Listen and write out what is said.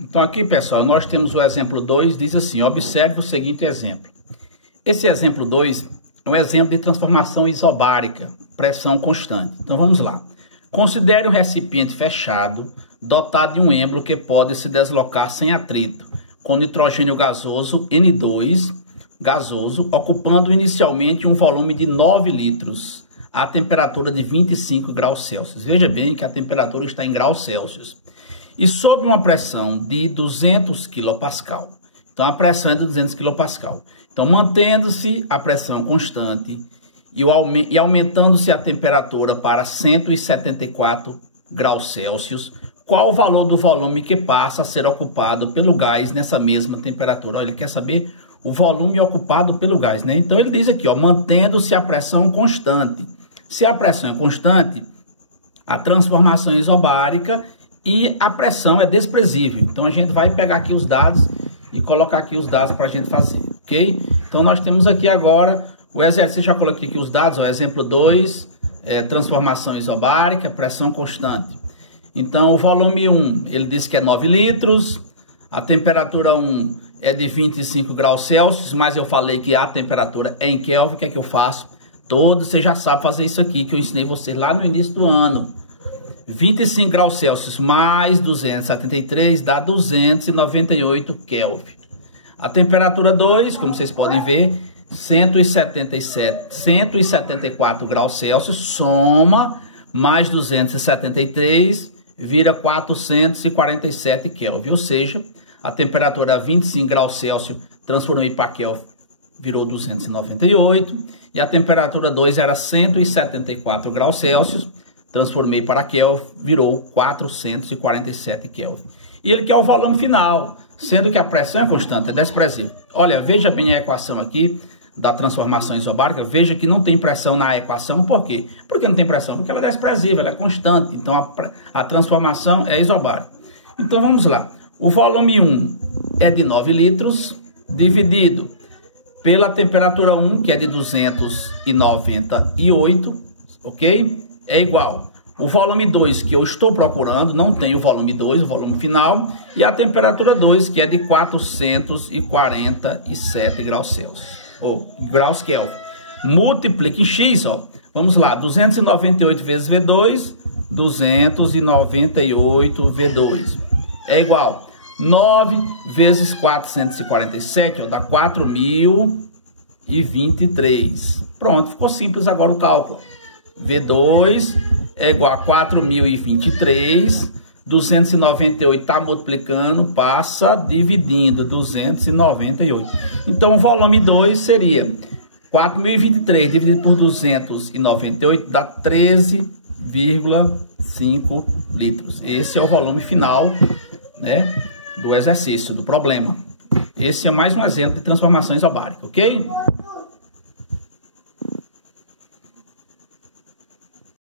Então aqui, pessoal, nós temos o exemplo 2, diz assim, observe o seguinte exemplo. Esse exemplo 2 é um exemplo de transformação isobárica, pressão constante. Então vamos lá. Considere um recipiente fechado, dotado de um êmbolo que pode se deslocar sem atrito, com nitrogênio gasoso N2, gasoso, ocupando inicialmente um volume de 9 litros, a temperatura de 25 graus Celsius. Veja bem que a temperatura está em graus Celsius. E sob uma pressão de 200 kPa. Então, a pressão é de 200 kPa. Então, mantendo-se a pressão constante e aumentando-se a temperatura para 174 graus Celsius, qual o valor do volume que passa a ser ocupado pelo gás nessa mesma temperatura? Olha, ele quer saber o volume ocupado pelo gás, né? Então, ele diz aqui, ó, mantendo-se a pressão constante. Se a pressão é constante, a transformação é isobárica e a pressão é desprezível. Então, a gente vai pegar aqui os dados e colocar aqui os dados para a gente fazer, ok? Então, nós temos aqui agora o exercício, já coloquei aqui os dados, ó, exemplo 2, transformação isobárica, pressão constante. Então, o volume 1, ele diz que é 9 litros, a temperatura 1 é de 25 graus Celsius, mas eu falei que a temperatura é em Kelvin. O que é que eu faço? Todos vocês já sabem fazer isso aqui, que eu ensinei vocês lá no início do ano. 25 graus Celsius mais 273 dá 298 Kelvin. A temperatura 2, como vocês podem ver, 174 graus Celsius, soma mais 273, vira 447 Kelvin. Ou seja, a temperatura 25 graus Celsius, transformei para Kelvin, virou 298. E a temperatura 2 era 174 graus Celsius, transformei para Kelvin, virou 447 Kelvin. E ele quer o volume final, sendo que a pressão é constante, é desprezível. Olha, veja bem a equação aqui da transformação isobárica. Veja que não tem pressão na equação. Por quê? Por que não tem pressão? Porque ela é desprezível, ela é constante. Então, a transformação é isobárica. Então, vamos lá. O volume 1 é de 9 litros, dividido pela temperatura 1, que é de 298, ok? É igual. O volume 2 que eu estou procurando, não tem o volume 2, o volume final, e a temperatura 2, que é de 447 graus Celsius, ou graus Kelvin. Multiplique em X, ó. Vamos lá, 298 vezes V2, 298 V2. É igual. 9 vezes 447, ó, dá 4.023. Pronto, ficou simples agora o cálculo. V2 é igual a 4.023. 298 está multiplicando, passa dividindo 298. Então, o volume 2 seria 4.023 dividido por 298, dá 13,5 litros. Esse é o volume final, né, do exercício, do problema. Esse é mais um exemplo de transformação isobárica, ok?